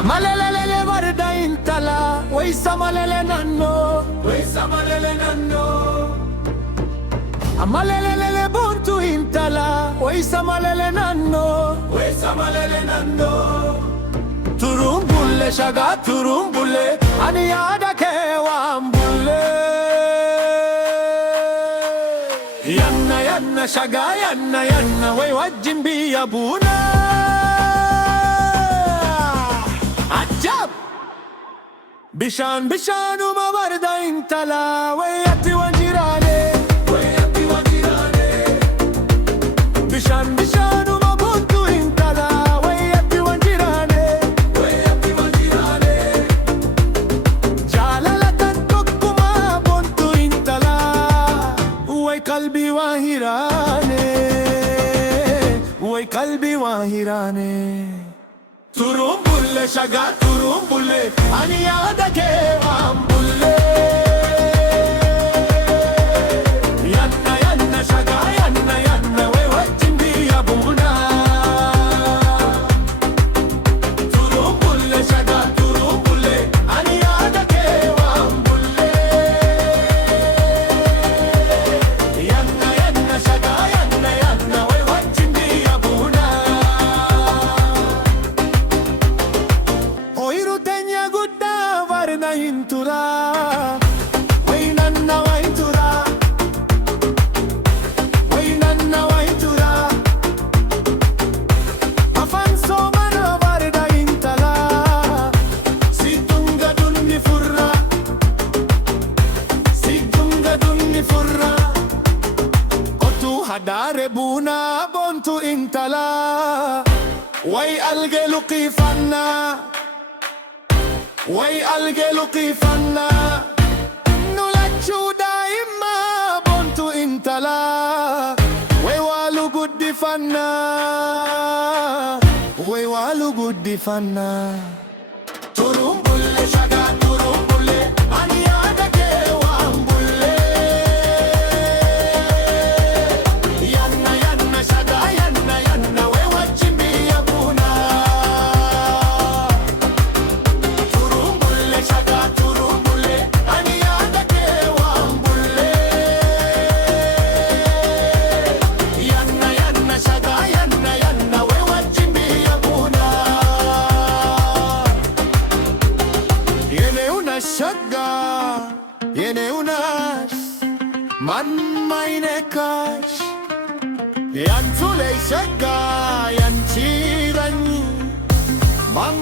Amalelele warda intala, way samalele nanno, way samalele nanno. Amalelele buntu intala, way samalele nanno, way samalele nanno. Turumbulle shaga turumbulle, ani yada ke wambulle. Yanna yanna shaga yanna yanna, way wajjin bi abuna. Bishan bishan uma warda intala, wayati wajirane, wayati wajirane. Bishan bishan uma buntu intala, wayati wajirane, wayati wajirane. Jalalatan tokkuma buntu intala, way kalbi wahirane, way kalbi wahirane. Turumbulle shaga turumbulle, ani yada ke wambulle. Yanna yanna shaga yanna yanna, way wajjin bi abuna. Turumbulle shaga turumbulle, ani yada ke wambulle. Yanna yanna shaga yanna yanna, way wajjin bi abuna. Hintura, wainanna waintura, wainanna waintura. Afan somana warda intala, situnga dunni furra, situnga dunni furra. Kotu hadare buna bontu intala, way algelu qifanna. way algelu qifanna, nulachu daima bontu intala, way walu guddifanna, way walu guddifanna. Turumbulle shaga turumbulle, ani yada ke wambulle. Yanna yanna shaga yanna yanna, way wajjin bi abuna. Shaga yene unas man maine kash yan tule shaga yan chirani man